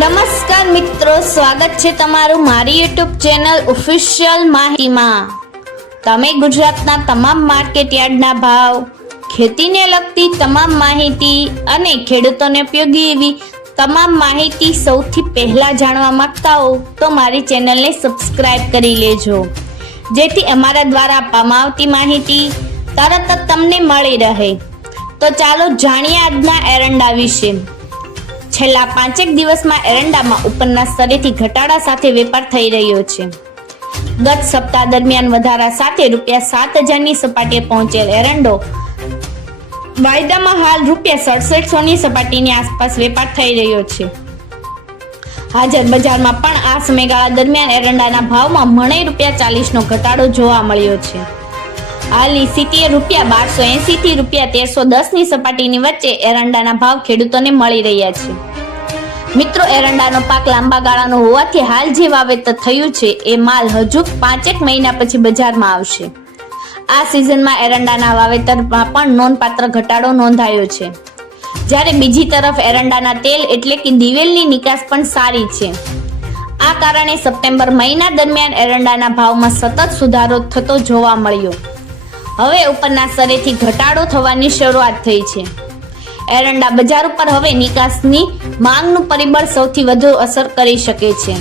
નમસ્કાર મિત્રો, સ્વાગત છે તમારું મારી યુટ્યુબ ચેનલ ઓફિશિયલ માહિતીમાં। તમે ગુજરાતના તમામ માર્કેટ યાર્ડના ભાવ, ખેતીને લગતી તમામ માહિતી અને ખેડૂતોને ઉપયોગી એવી તમામ માહિતી સૌથી પહેલા જાણવા માંગતા હો તો મારી ચેનલને સબસ્ક્રાઇબ કરી લેજો, જેથી અમારા દ્વારા આપવામાં આવતી માહિતી તરત જ તમને મળી રહે। તો ચાલો જાણીએ આજના એરંડા વિશે। છેલ્લા 5 દિવસમાં એરંડામાં ઉપરના સ્તરેથી ઘટાડા સાથે વેપાર થઈ રહ્યો છે। ગત સપ્તાહ દરમિયાન વધારા સાથે ₹7,000ની સપાટીએ પહોંચેલ એરંડો વાયદામાં હાલ ₹6700ની સપાટીની આસપાસ વેપાર થઈ રહ્યો છે। હાજર બજારમાં પણ આ સમયગાળા દરમિયાન એરંડાના ભાવમાં મણે ₹40નો ઘટાડો જોવા મળ્યો છે। હાલની સ્થિતિએ ₹1280 થી ₹1310ની સપાટીની વચ્ચે એરંડાના ભાવ ખેડૂતોને મળી રહ્યા છે। મિત્રો, એરંડાનો પાક લાંબા ગાળાનો હોવાથી હાલ જે વાવેતર થયું છે એ માલ હજુ 5 મહિના પછી બજારમાં આવશે। આ સિઝનમાં એરંડાના વાવેતરમાં પણ નોંધપાત્ર ઘટાડો નોંધાયો છે, જ્યારે બીજી તરફ એરંડાના તેલ એટલે કે દિવેલની નિકાસ પણ સારી છે। આ કારણે સપ્ટેમ્બર મહિના દરમિયાન એરંડાના ભાવમાં સતત સુધારો થતો જોવા મળ્યો। હવે ઉપરના સ્તરેથી ઘટાડો થવાની શરૂઆત થઈ છે। એરંડા બજાર ઉપર હવે નિકાસની માંગનું પરિબળ સૌથી વધુ અસર કરી શકે છે।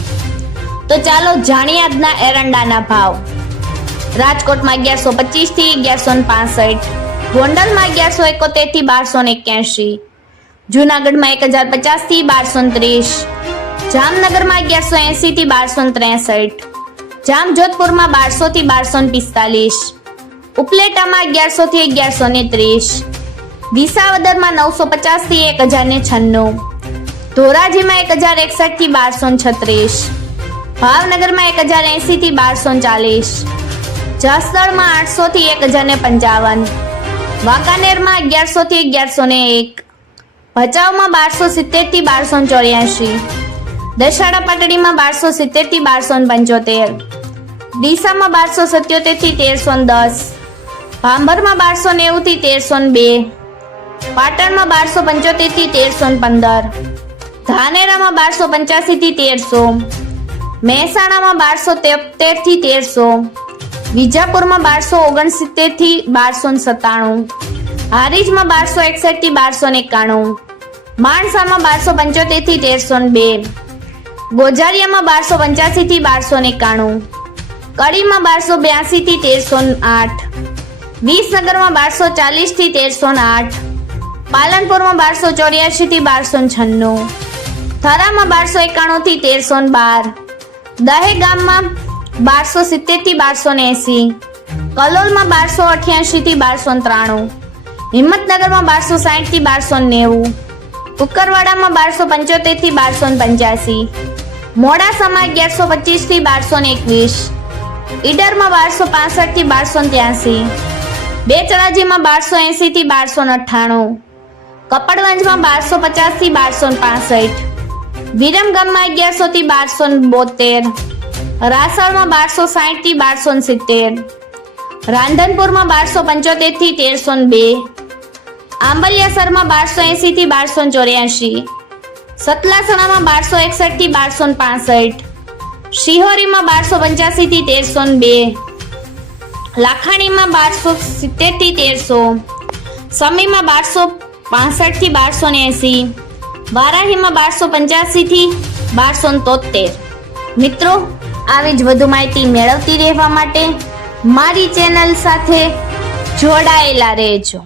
તો ચાલો જાણીએ આજના એરંડાના ભાવ। રાજકોટમાં 1125 થી 1165, ગોંડલમાં 1171 થી 1281, જૂનાગઢમાં 1050 થી 1230, જામનગરમાં 1180 થી 1263, જામજોધપુરમાં 1200 થી 1245, ઉપલેટામાં 1100 થી 1130, વિસાવદરમાં 950 થી 1096, ધોરાજીમાં 1061 થી 1236, ભાવનગરમાં 1080 થી 1240, જસદણમાં 800 થી 1055, વાંકાનેરમાં 1100 થી 1101, ભચાઉમાં 1270 થી 1284, દશાડા પાટડીમાં 1270 થી 1275, ડીસામાં 1277 થી 1310, ભાંભરમાં 1290 થી 1302, પાટણમાં 1275 થી 1315, ધાનેરામાં 1285 થી 1300, મહેસાણામાં 1273 થી 1300, વિજાપુરમાં 1269 થી 1297, હારીજમાં 1261 થી 1291, માણસામાં 1275 થી 1302, ગોજારિયામાં 1285 થી 1291, કડીમાં 1282 થી 1308, વિસનગરમાં 1240 થી 1308, પાલનપુરમાં 1284 થી 1296, થરામાં 1291 થી 1312, દહેગામમાં 1270 થી 1280, કલોલમાં 1288 થી 1293, હિંમતનગરમાં 1260 થી 1290, કુકરવાડામાં 1275 થી 1285, મોડાસામાં 1125 થી 1221, ઈડરમાં 1265 થી 1283, બેચરાજીમાં 1280 થી 1298, કપડવંજમાં 1250 થી 1265, વિરમગામમાં 1100 થી 1272, રાસણમાં 1260 થી 1270, રાંધનપુરમાં 1275 થી 1302, આંબલિયાસરમાં 1280 થી 1284, સતલાસણામાં 1261 થી 1265, શિહોરીમાં 1285 થી 1302, લાખાણીમાં 1270 થી 1300, સમીમાં 1265 થી 1280, વારાહીમાં 1285 થી 1273। મિત્રો, આવી જ વધુ માહિતી મેળવતી રહેવા માટે મારી ચેનલ સાથે જોડાયેલા રહેજો।